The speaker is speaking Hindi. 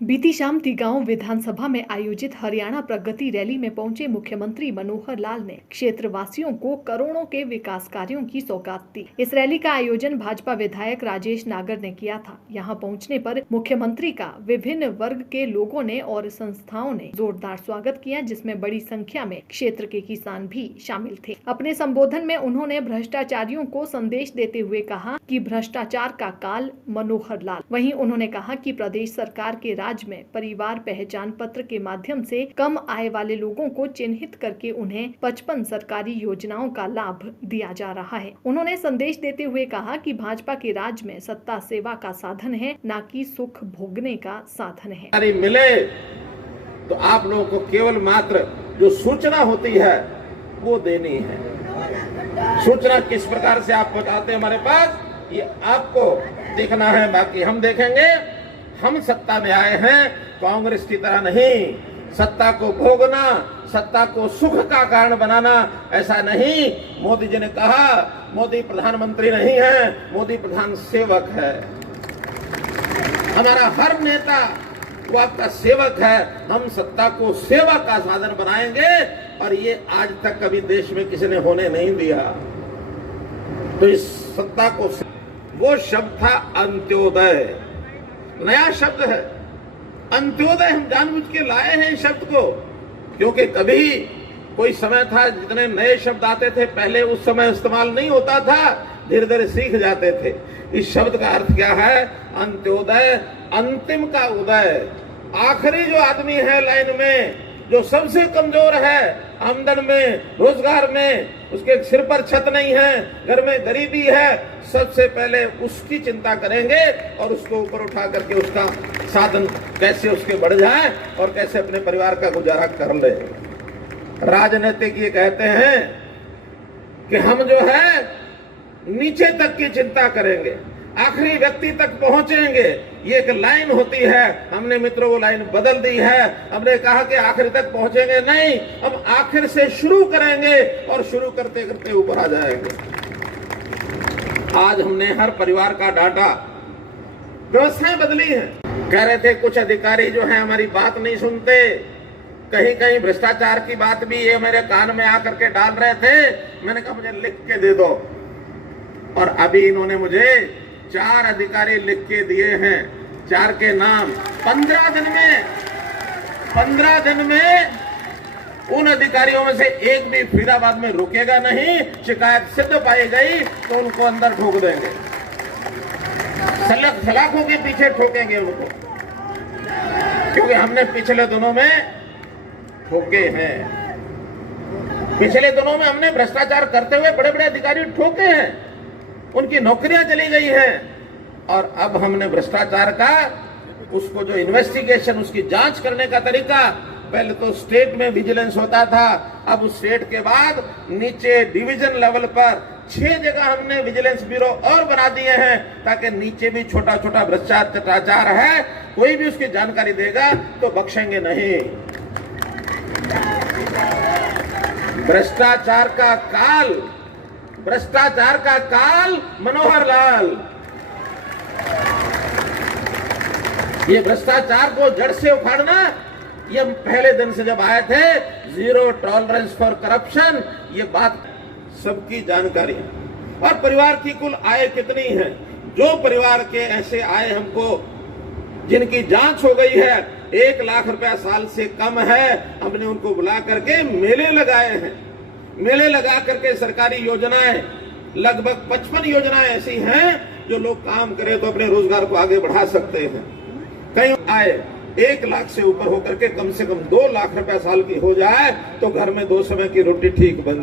बीती शाम तिगांव विधानसभा में आयोजित हरियाणा प्रगति रैली में पहुंचे मुख्यमंत्री मनोहर लाल ने क्षेत्रवासियों को करोड़ों के विकास कार्यों की सौगात दी। इस रैली का आयोजन भाजपा विधायक राजेश नागर ने किया था। यहां पहुंचने पर मुख्यमंत्री का विभिन्न वर्ग के लोगों ने और संस्थाओं ने जोरदार स्वागत किया, जिसमें बड़ी संख्या में क्षेत्र के किसान भी शामिल थे। अपने संबोधन में उन्होंने भ्रष्टाचारियों को संदेश देते हुए कहा कि भ्रष्टाचार का काल मनोहर लाल। वहीं उन्होंने कहा कि प्रदेश सरकार के राज्य में परिवार पहचान पत्र के माध्यम से कम आय वाले लोगों को चिन्हित करके उन्हें 55 सरकारी योजनाओं का लाभ दिया जा रहा है। उन्होंने संदेश देते हुए कहा कि भाजपा के राज में सत्ता सेवा का साधन है, न कि सुख भोगने का साधन है। मिले तो आप लोगों को केवल मात्र जो सूचना होती है वो देनी है। सूचना किस प्रकार से आप पहुंचाते हैं हमारे पास, ये आपको देखना है। बाकी हम देखेंगे। हम सत्ता में आए हैं कांग्रेस की तरह नहीं, सत्ता को भोगना, सत्ता को सुख का कारण बनाना ऐसा नहीं। मोदी जी ने कहा मोदी प्रधानमंत्री नहीं है, मोदी प्रधान सेवक है। हमारा हर नेता वो आपका सेवक है। हम सत्ता को सेवा का साधन बनाएंगे और ये आज तक कभी देश में किसी ने होने नहीं दिया। तो इस सत्ता को, वो शब्द था अंत्योदय, नया शब्द है अंत्योदय। हम जानबूझ के लाए हैं इस शब्द को, क्योंकि कभी कोई समय था जितने नए शब्द आते थे पहले उस समय इस्तेमाल नहीं होता था, धीरे धीरे सीख जाते थे। इस शब्द का अर्थ क्या है? अंत्योदय, अंतिम का उदय। आखिरी जो आदमी है लाइन में, जो सबसे कमजोर है आमदन में, रोजगार में, उसके सिर पर छत नहीं है, घर में गरीबी है, सबसे पहले उसकी चिंता करेंगे और उसको ऊपर उठा करके उसका साधन कैसे उसके बढ़ जाए और कैसे अपने परिवार का गुजारा कर ले। राजनीतिक ये कहते हैं कि हम जो है नीचे तक की चिंता करेंगे, आखिरी व्यक्ति तक पहुंचेंगे। ये एक लाइन होती है, हमने मित्रों वो लाइन बदल दी है। हमने कहा कि आखिर तक पहुंचेंगे नहीं, हम आखिर से शुरू करेंगे और शुरू करते करते ऊपर आ जाएंगे। आज हमने हर परिवार का डाटा, व्यवस्थाएं बदली हैं। कह रहे थे कुछ अधिकारी जो हैं हमारी बात नहीं सुनते, कहीं कहीं भ्रष्टाचार की बात भी ये मेरे कान में आकर के डाल रहे थे। मैंने कहा मुझे लिख के दे दो, और अभी इन्होंने मुझे 4 अधिकारी लिख के दिए हैं, 4 के नाम। 15 दिन में उन अधिकारियों में से एक भी फरीदाबाद में रुकेगा नहीं। शिकायत सिद्ध पाई गई तो उनको अंदर ठोक देंगे, सलाखों के पीछे ठोकेंगे उनको, क्योंकि हमने पिछले दिनों में ठोके हैं। पिछले दिनों में हमने भ्रष्टाचार करते हुए बड़े बड़े अधिकारी ठोके हैं, उनकी नौकरियां चली गई हैं। और अब हमने भ्रष्टाचार का उसको जो इन्वेस्टिगेशन, उसकी जांच करने का तरीका, पहले तो स्टेट में विजिलेंस होता था, अब उस स्टेट के बाद नीचे डिवीजन लेवल पर 6 जगह हमने विजिलेंस ब्यूरो और बना दिए हैं, ताकि नीचे भी छोटा छोटा भ्रष्टाचार है, कोई भी उसकी जानकारी देगा तो बख्शेंगे नहीं। भ्रष्टाचार का काल मनोहर लाल। ये भ्रष्टाचार को जड़ से उखाड़ना, ये हम पहले दिन से जब आए थे, 0 टॉलरेंस फॉर करप्शन, ये बात सबकी जानकारी है। और परिवार की कुल आय कितनी है, जो परिवार के ऐसे आय हमको जिनकी जांच हो गई है 1 लाख रुपया साल से कम है, हमने उनको बुला करके मेले लगाए हैं। मेले लगा करके सरकारी योजनाएं, लगभग 55 योजनाएं ऐसी हैं जो लोग काम करें तो अपने रोजगार को आगे बढ़ा सकते हैं। कहीं आए 1 लाख से ऊपर होकर के कम से कम 2 लाख रुपया साल की हो जाए तो घर में 2 समय की रोटी ठीक बन